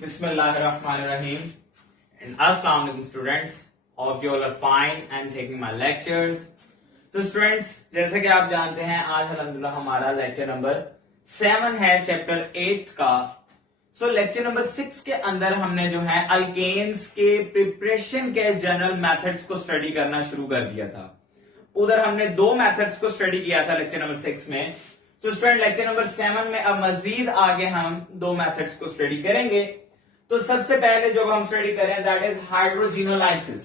Bismillahirrahmanirrahim. And Assalamu alaikum students. Hope you all are fine and taking my lectures. So students, जैसे कि आप जानते हैं आज अल्हम्दुलिल्लाह हमारा लेक्चर नंबर 7 है चैप्टर 8 का. सो लेक्चर नंबर 6 के अंदर हमने जो है अल्केन्स के प्रिपरेशन के जनरल मेथड्स को स्टडी करना शुरू कर दिया था. उधर हमने दो मेथड्स को स्टडी किया था लेक्चर नंबर 6 में. तो स्टूडेंट लेक्चर नंबर 7 में अब मजीद आगे हम दो मेथड्स को स्टडी करेंगे. तो सबसे पहले जो हम स्टडी करें दैट इज हाइड्रोजिनोलाइसिस.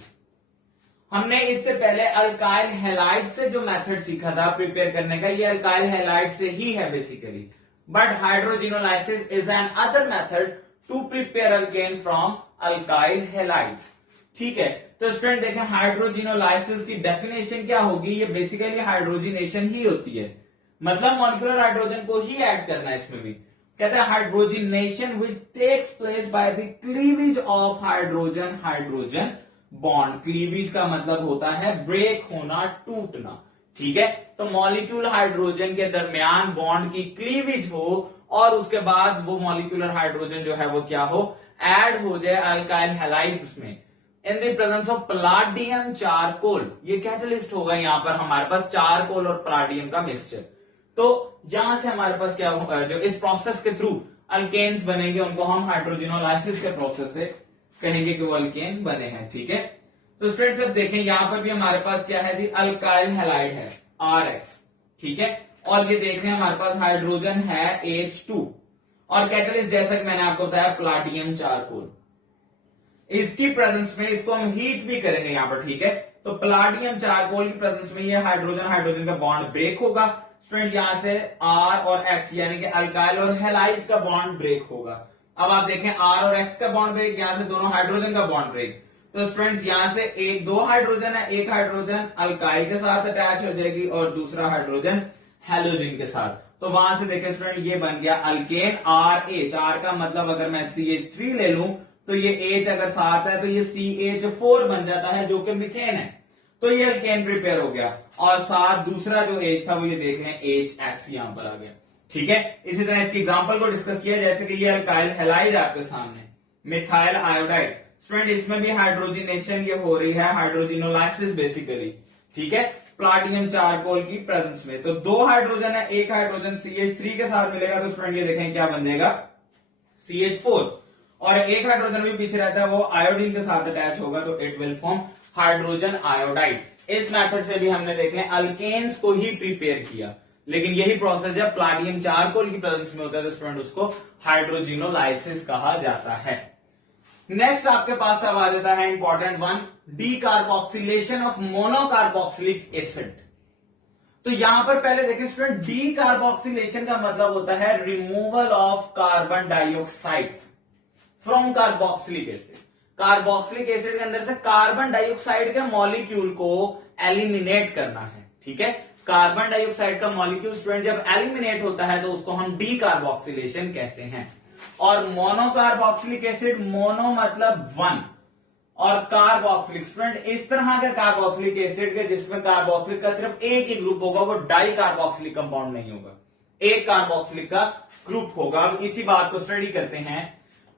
हमने इससे पहले अल्काइल हैलाइड से जो मेथड सीखा था प्रिपेयर करने का, ये अल्काइल हैलाइड से ही है basically. But hydrogenolysis is another method to prepare alkane from alkyl halides. ठीक है, तो स्टूडेंट देखें हाइड्रोजिनोलाइसिस की डेफिनेशन क्या होगी. ये बेसिकली हाइड्रोजिनेशन ही होती है, मतलब मॉलिक्यूलर हाइड्रोजन को ही ऐड करना है. इसमें भी कहते हैं hydrogenation which takes place by the cleavage of hydrogen hydrogen bond. Cleavage का मतलब होता है ब्रेक होना, टूटना. ठीक है, तो मॉलिक्यूल हाइड्रोजन के दरमियान बॉन्ड की क्लीवेज हो और उसके बाद वो मॉलिक्यूलर हाइड्रोजन जो है वो क्या हो, ऐड हो जाए अल्काइल हैलाइड उसमें in the presence of Palladium charcoal. ये कैटलिस्ट होगा यहां पर हमारे पास चारकोल और पलाडियम का मिक्सचर. तो यहां से हमारे पास क्या होगा, जो इस प्रोसेस के थ्रू अल्केन्स बनेंगे उनको हम हाइड्रोजिनोलाइसिस के प्रोसेस से कहेंगे कि वो अल्केन बने हैं. ठीक है, तो स्टूडेंट्स अब देखें यहां पर भी हमारे पास क्या है जी, अल्काइल हैलाइड है RX. ठीक है, और ये देख रहे हैं हमारे पास हाइड्रोजन है H2 और कैटलिस्ट जैसा कि मैंने आपको बताया प्लाटियम चारकोल. इसकी प्रेजेंस में इसको हम हीट भी करेंगे यहां पर. ठीक है, तो प्लाटियम चारकोल की प्रेजेंस में ये हाइड्रोजन हाइड्रोजन का बॉन्ड ब्रेक होगा. स्टूडेंट यहां से R और X यानी कि अल्काइल और हैलाइड का बॉन्ड ब्रेक होगा. अब आप देखें R और X का बॉन्ड ब्रेक, यहां से दोनों हाइड्रोजन का बॉन्ड ब्रेक. तो स्टूडेंट्स यहां से दो हाइड्रोजन है, एक हाइड्रोजन अल्काइल के साथ अटैच हो जाएगी और दूसरा हाइड्रोजन हैलोजन के साथ. तो वहां से देखें स्टूडेंट ये बन गया अल्केन RH. R का मतलब अगर मैं CH3 ले लूं तो ये H अगर साथ है तो ये CH4 बन जाता है जो कि मीथेन है. तो ये अल्केन प्रिपेयर हो गया और साथ दूसरा जो H था वो ये देख लें HX यहां पर आ गया. ठीक है, इसी तरह इसके एग्जांपल को डिस्कस किया जैसे कि ये अल्काइल हैलाइड आपके सामने मिथाइल आयोडाइड. स्टूडेंट इसमें भी हाइड्रोजिनेशन ये हो रही है, हाइड्रोजिनोलाइसिस बेसिकली. ठीक है, प्लाटियम चारकोल की प्रेजेंस में. तो दो हाइड्रोजन है, एक हाइड्रोजन CH3 के साथ मिलेगा तो स्टूडेंट ये देखें क्या बन जाएगा CH4 और एक हाइड्रोजन भी पीछे रहता है वो आयोडीन के साथ अटैच होगा तो it will form hydrogen iodide. इस मेथड से भी हमने देखे अल्केन्स को ही प्रिपेयर किया, लेकिन यही प्रोसेस जब प्लाटियम चारकोल की प्रेजेंस में होता है तो स्टूडेंट उसको हाइड्रोजिनोलाइसिस कहा जाता है. नेक्स्ट आपके पास अब आ जाता है important one, decarboxylation of monocarboxylic acid. तो यहां पर पहले देखें स्टूडेंट, डीकार्बोक्सिलेशन का मतलब होता है removal of carbon dioxide from carboxylic acid. Carboxylic acid के अंदर से कार्बन डाइऑक्साइड के मॉलिक्यूल को एलिमिनेट करना है. ठीक है, कार्बन डाइऑक्साइड का मॉलिक्यूल स्टूडेंट जब एलिमिनेट होता है तो उसको हम डीकार्बोक्सिलेशन कहते हैं. और मोनोकार्बोक्सिलिक एसिड, मोनो मतलब वन और कार्बोक्सिलिक स्टूडेंट इस तरह के कार्बोक्सिलिक एसिड के जिसमें कार्बोक्सिलिक का सिर्फ एक ही ग्रुप होगा, वो डाई कार्बोक्सिलिक कंपाउंड नहीं होगा, एक कार्बोक्सिलिक का ग्रुप होगा. अब इसी बात को स्टडी करते हैं.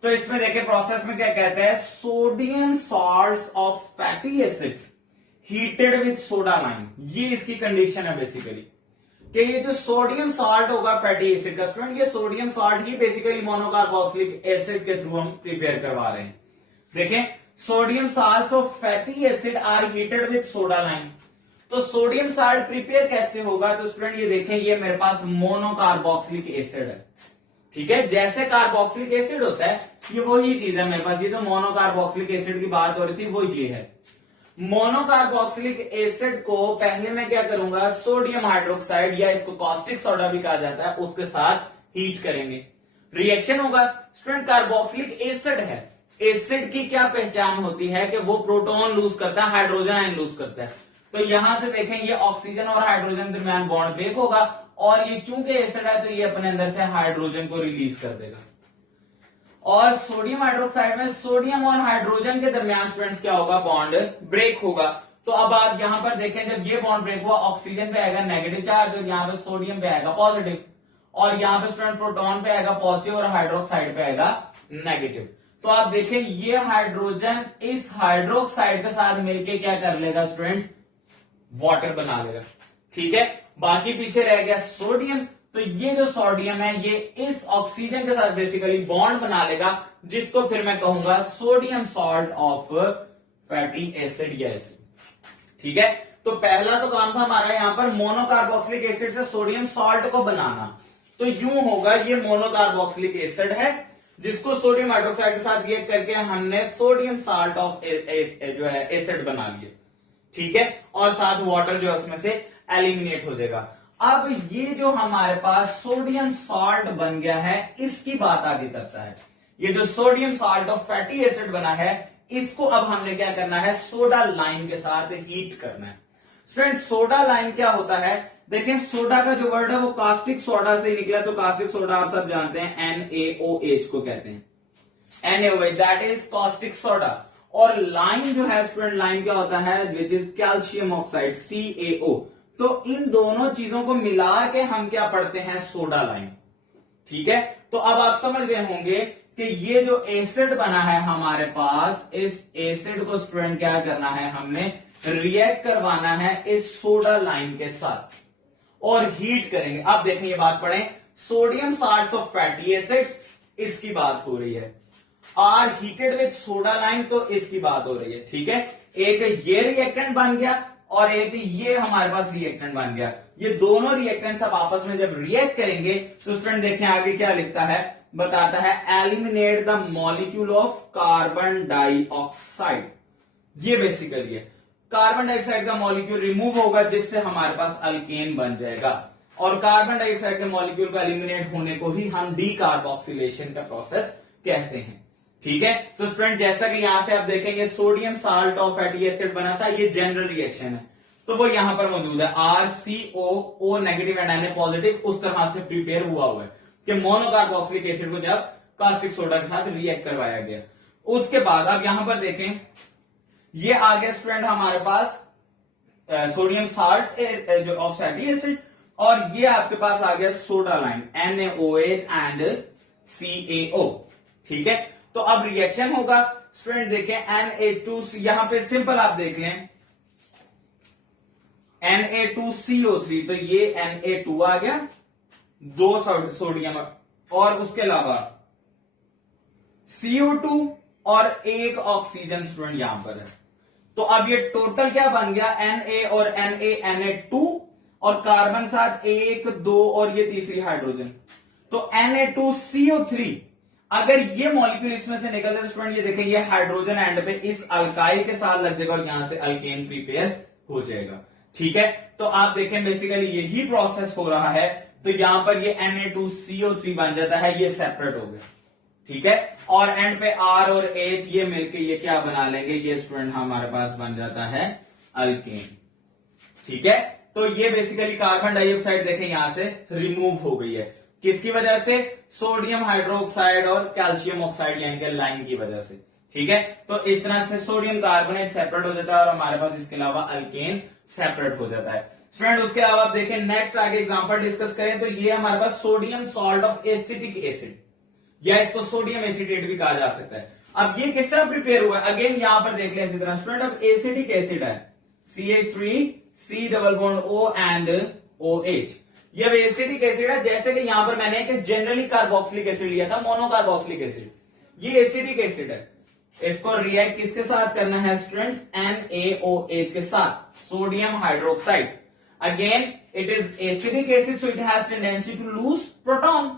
तो इसमें देखें प्रोसेस में क्या कहते हैं, sodium salts of fatty acids heated with soda lime. ये इसकी कंडीशन है बेसिकली कि ये जो सोडियम सॉल्ट होगा फैटी एसिड का स्टूडेंट, ये सोडियम सॉल्ट ही बेसिकली मोनोकार्बोक्सिलिक एसिड के थ्रू हम प्रिपेयर करवा रहे हैं. देखें sodium salts of fatty acid are heated with soda lime. तो सोडियम सॉल्ट प्रिपेयर कैसे होगा, तो स्टूडेंट ये देखें ये मेरे पास मोनोकार्बोक्सिलिक एसिड है. ठीक है, जैसे कार्बोक्सिलिक एसिड होता है ये वही चीज है मेरे पास. ये जो मोनोकार्बोक्सिलिक एसिड की बात हो रही थी वो ये है. मोनोकार्बोक्सिलिक एसिड को पहले मैं क्या करूंगा, सोडियम हाइड्रोक्साइड या इसको कॉस्टिक सोडा भी कहा जाता है उसके साथ हीट करेंगे. रिएक्शन होगा स्टूडेंट, कार्बोक्सिलिक एसिड है. एसिड की क्या पहचान होती है कि वो प्रोटॉन लूज करता है, हाइड्रोजन आयन लूज करता है. तो यहां से देखें ये ऑक्सीजन और हाइड्रोजन के दरमियान बॉन्ड ब्रेक होगा और ये चूंकि एसिड है तो ये अपने अंदर से हाइड्रोजन को रिलीज कर देगा. और सोडियम हाइड्रोक्साइड में सोडियम और हाइड्रोजन के दरमियान स्टूडेंट्स क्या होगा, बॉन्ड ब्रेक होगा. तो अब आप यहां पर देखें जब ये बॉन्ड ब्रेक हुआ ऑक्सीजन पे आएगा नेगेटिव चार्ज और यहां पे सोडियम पे आएगा पॉजिटिव और यहां पे स्टूडेंट प्रोटॉन पे आएगा पॉजिटिव और हाइड्रोक्साइड पे आएगा नेगेटिव. तो आप देखें ये हाइड्रोजन इस हाइड्रोक्साइड के साथ मिलके क्या कर लेगा स्टूडेंट्स, वाटर बना लेगा। ठीक है, बाकी पीछे रह गया सोडियम। तो ये जो सोडियम है ये इस ऑक्सीजन के साथ बेसिकली बॉन्ड बना लेगा, जिसको फिर मैं कहूंगा sodium salt of fatty acid या एसिड। ठीक है, तो पहला तो काम था हमारा यहां पर मोनोकार्बोक्सिलिक एसिड से सोडियम सॉल्ट को बनाना। तो यूं होगा, ये मोनोकार्बोक्सिलिक एसिड है जिसको सोडियम हाइड्रोक्साइड के साथ रिएक्ट करके हमने सोडियम साल्ट ऑफ जो है एसिड बना लिया। ठीक है, और साथ वाटर जो है उसमें से एलिमिनेट हो जाएगा। अब ये जो हमारे पास सोडियम सॉल्ट बन गया है, इसकी बात आगे करता है। ये जो sodium salt of fatty acid बना है, इसको अब हमने क्या करना है, सोडा लाइम के साथ हीट करना है। स्टूडेंट सोडा लाइम क्या होता है, देखें सोडा का जो वर्ड है वो कास्टिक सोडा से निकला, तो कास्टिक सोडा आप सब जानते हैं NaOH को कहते हैं, NaOH that is caustic soda. और लाइम जो है स्टूडेंट, लाइम क्या होता है, which is calcium oxide CaO। तो इन दोनों चीजों को मिला के हम क्या पढ़ते हैं, सोडा लाइम। ठीक है, तो अब आप समझ गए होंगे कि ये जो एसिड बना है हमारे पास, इस एसिड को स्टूडेंट क्या करना है, हमने रिएक्ट करवाना है इस सोडा लाइम के साथ और हीट करेंगे। अब देखें ये बात पढ़ें, sodium salts of fatty acids, इसकी बात हो रही है, are heated with soda lime, तो इसकी बात हो रही है। ठीक है, एक ये रिएक्टेंट बन गया और एक ये हमारे पास रिएक्टेंट बन गया। ये दोनों रिएक्टेंट्स अब आपस में जब रिएक्ट करेंगे तो स्टूडेंट देखें आगे क्या लिखता है, बताता है eliminate the molecule of carbon dioxide. ये बेसिकली है, कार्बन डाइऑक्साइड का मॉलिक्यूल रिमूव होगा जिससे हमारे पास अल्केन बन जाएगा, और कार्बन डाइऑक्साइड के मॉलिक्यूल का एलिमिनेट होने को ही हम डीकार्बोक्सिलेशन का प्रोसेस कहते हैं। ठीक है, तो स्टूडेंट जैसा कि यहां से आप देखेंगे sodium salt of fatty acid बना था, ये जनरल रिएक्शन है, तो वो यहां पर मौजूद है, RCOO negative and Na positive उस तरह से प्रिपेयर हुआ है कि मोनोकार्बोक्सिलिक एसिड को जब कास्टिक सोडा के साथ रिएक्ट करवाया गया। उसके बाद आप यहां पर देखें, ये आ गया स्टूडेंट हमारे पास सोडियम साल्ट जो ऑफ फैटी एसिड, और ये आपके पास आ गया soda lime NaOH and CaO। ठीक है, तो अब रिएक्शन होगा स्टूडेंट, देखें Na2, यहां पे सिंपल आप देख लें Na2CO3, तो ये Na2 आ गया, 2 सोडियम और उसके अलावा CO2 और 1 ऑक्सीजन स्टूडेंट यहां पर है। तो अब ये टोटल क्या बन गया, Na और Na2 और कार्बन साथ 1 2 और ये तीसरी हाइड्रोजन, तो Na2CO3। अगर ये मॉलिक्यूल इसमें से निकलते तो स्टूडेंट ये देखें, ये हाइड्रोजन एंड पे इस अल्काइल के साथ लग जाएगा और यहां से अल्केन प्रिपेयर हो जाएगा। ठीक है, तो आप देखें बेसिकली यही प्रोसेस हो रहा है, तो यहां पर ये Na2CO3 बन जाता है, ये सेपरेट हो गया। ठीक है, और एंड पे R और H ये मिलके ये क्या बना लेंगे, ये स्टूडेंट हमारे पास बन जाता है अल्केन। ठीक है, तो ये बेसिकली कार्बन डाइऑक्साइड देखें यहां से रिमूव हो गई है, किसकी वजह से, सोडियम हाइड्रोक्साइड और कैल्शियम ऑक्साइड यानी कि लाइम की वजह से। ठीक है, तो इस तरह से सोडियम कार्बोनेट सेपरेट हो जाता है और हमारे पास इसके अलावा अल्केन सेपरेट हो जाता है। स्टूडेंट उसके अलावा आप देखें नेक्स्ट आगे एग्जांपल डिस्कस करें, तो ये हमारे पास sodium salt of acetic acid, या इसको सोडियम एसिटेट भी कहा जा सकता है। अब ये किस तरह प्रिपेयर हुआ है, अगेन यहां पर देख लें इसी तरह स्टूडेंट, अब एसिटिक एसिड है CH3C+O एंड OH, ये एसिटिक एसिड है, जैसे कि यहां पर मैंने एक जनरली कार्बोक्सिलिक एसिड लिया था, मोनोकार्बोक्सिलिक एसिड, ये एसिटिक एसिड है। इसको रिएक्ट किसके साथ करना है स्टूडेंट्स, NaOH के साथ, sodium hydroxide. Again it is acidic acid, so it has tendency to lose proton,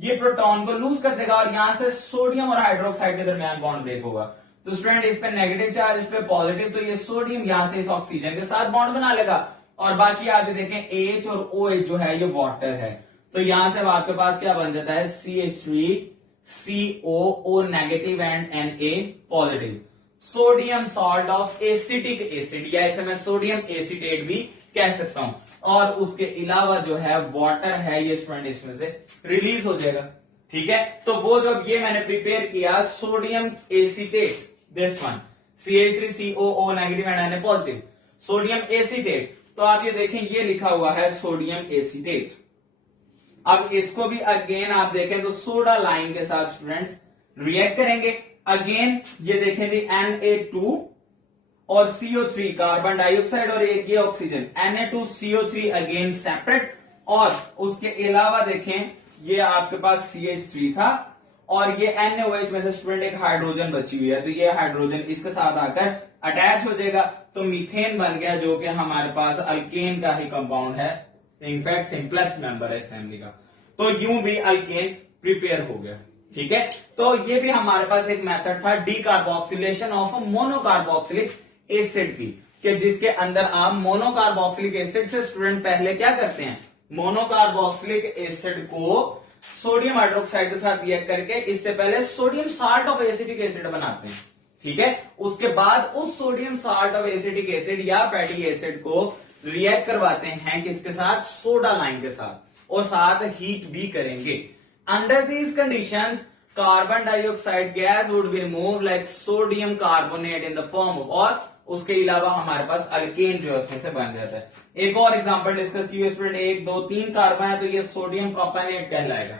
ये प्रोटॉन को लूज कर देगा और यहां से सोडियम और हाइड्रोक्साइड के दरमियान बॉन्ड ब्रेक होगा। तो स्टूडेंट इस पे नेगेटिव चार्ज, इस पे पॉजिटिव, तो ये सोडियम यहां से इस ऑक्सीजन के साथ बॉन्ड बना लेगा, और बाकी आगे देखें H और OH जो है ये वाटर है, तो यहां से आपके पास क्या बन जाता है, CH3COO negative and Na positive, sodium salt of acetic acid, या इसे मैं सोडियम एसिटेट भी कह सकता हूं। और उसके अलावा जो है वाटर है, ये स्टूडेंट इसमें से रिलीज हो जाएगा। ठीक है, तो वो जब ये मैंने प्रिपेयर किया sodium acetate, this one CH3COO negative and Na positive, sodium acetate, तो आप ये देखें ये लिखा हुआ है सोडियम एसिटेट। अब इसको भी अगेन आप देखें तो सोडा लाइम के साथ स्टूडेंट्स रिएक्ट करेंगे। अगेन ये देखें जी Na2 और CO3 कार्बन डाइऑक्साइड और एक ये ऑक्सीजन Na2CO3 अगेन सेपरेट, और उसके अलावा देखें ये आपके पास CH3 था और ये NaOH में से स्टूडेंट एक हाइड्रोजन बची हुई है, तो ये हाइड्रोजन इसके साथ आकर अटैच हो जाएगा, तो मीथेन बन गया, जो कि हमारे पास अल्केन का ही कंपाउंड है, इनफैक्ट सिंपलेस्ट मेंबर है इस फैमिली का। तो यूं भी अल्केन प्रिपेयर हो गया। ठीक है, तो ये भी हमारे पास एक मेथड था डीकार्बोक्सिलेशन ऑफ मोनोकार्बोक्सिलिक एसिड की, कि जिसके अंदर आप मोनोकार्बोक्सिलिक एसिड से स्टूडेंट पहले क्या करते हैं, मोनोकार्बोक्सिलिक एसिड को सोडियम हाइड्रोक्साइड के साथ रिएक्ट करके इससे पहले sodium salt of acetic acid बनाते हैं। ठीक है, उसके बाद उस sodium salt of acetic acid या फैटी एसिड को रिएक्ट करवाते हैं किसके साथ, सोडा लाइम के साथ, और साथ हीट भी करेंगे। Under these conditions carbon dioxide gas would be remove like sodium carbonate in the form of, और उसके अलावा हमारे पास अल्केन जो है उसमें से बन जाता है। एक और एग्जांपल डिस्कस किए स्टूडेंट, 1 2 3 कार्बन है तो ये सोडियम प्रोपेनेट कहलाएगा।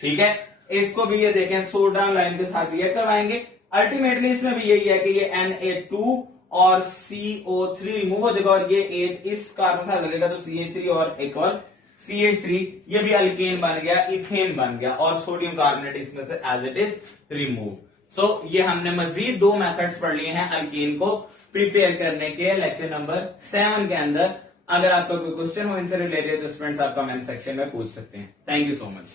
ठीक है, इसको भी ये देखें सोडा लाइम के साथ रिएक्ट करवाएंगे। अल्टीमेटली इसमें भी यही है कि ये Na2 और CO3 रिमूव हो जाएगा और ये H इस कार्बन के साथ लगेगा तो CH3 और एक और CH3, ये भी अल्केन बन गया, इथेन बन गया, और सोडियम कार्बोनेट इसमें से एज इट इज रिमूव। सो ये हमने मजीद 2 मेथड्स पढ़ लिए हैं अल्केन को प्रिपेयर करने के लेक्चर नंबर 7 के अंदर। अगर आपका कोई क्वेश्चन हो इनसे रिलेटेड तो स्टूडेंट्स आप कमेंट सेक्शन में पूछ सकते हैं। Thank you so much.